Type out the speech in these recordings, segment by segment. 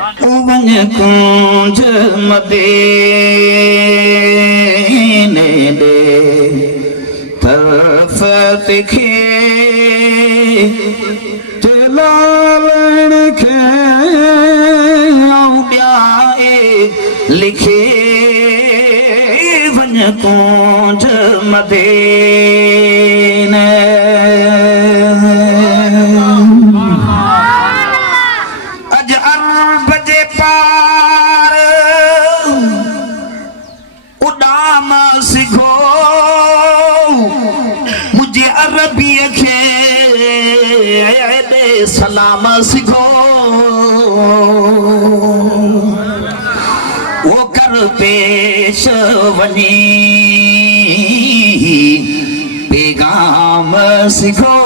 वञ कुंज मदीने ॾे तरफ़ तिखे जलालण खे आऊं ॾियाए लिखे वञ कुंज मदीने सलाम सिखो वो कर पेश वनी पैगाम सिखो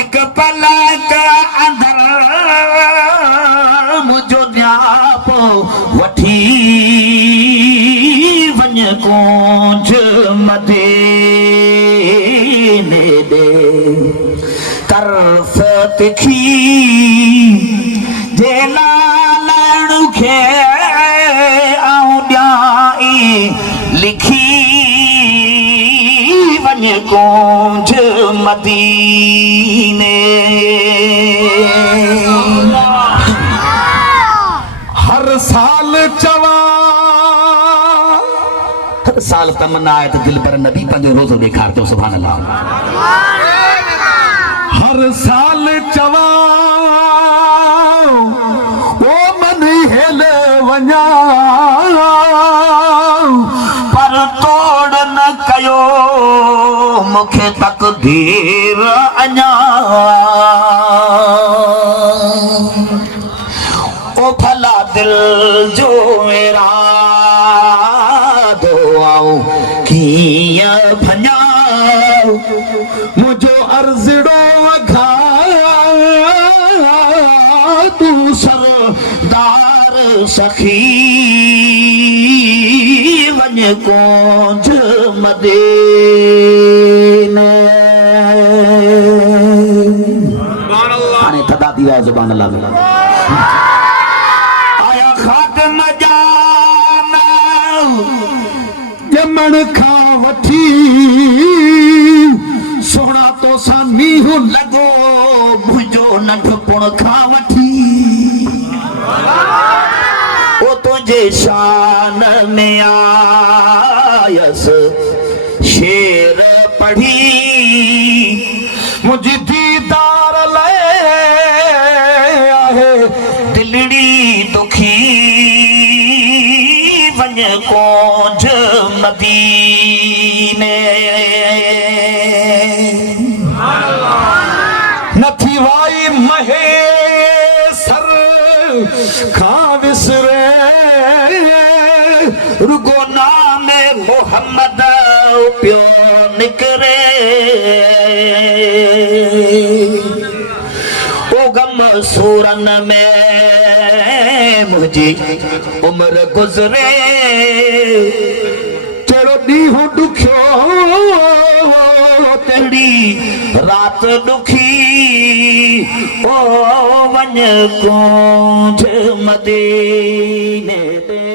एक पलक अंदर मुझो न्याप वठी वञ कुंज मदीने ॾे तरफ़ तिखी जलालण खे आऊं ॾियाई लिखी वञ कुंज मदीने हर साल चवा हर साल तमन्ना आहे त दिल पर नबी पंहिंजो रोज़ो ॾेखारतो सुभान अल्लाह हर साल चवा ओ मन हेल वञा पर तोड़ न कयो मूंखे तकदीर अञा ओ भला दिल जो इरादो आऊं कीअं भञा मुझो अर्ज़ड़ो तू सरदार सखी वञ कुंज मदीने हाणे थदा थी विया ज़ुबान अल्लाह आया ख़ातम जान ॼमण खां वठी सोना तो सानी हो लॻो मुंहिंजो नंढपण खां वठी ओ तुंहिंजे शान में आयसि शेर पढ़ी मुझी दीदार लाइ आहे दिलड़ी दुखी वञ कुंज मदीने नथी वाई महेसर खां विसरे रुगो नाम मोहम्मद पियो निकरे ओ गम सूरन में मुंहिंजी उम्र गुज़रे कहिड़ो ॾींहुं ॾुखियो तहिड़ी रात दुखी ओ वञ कुंज मदीने ॾे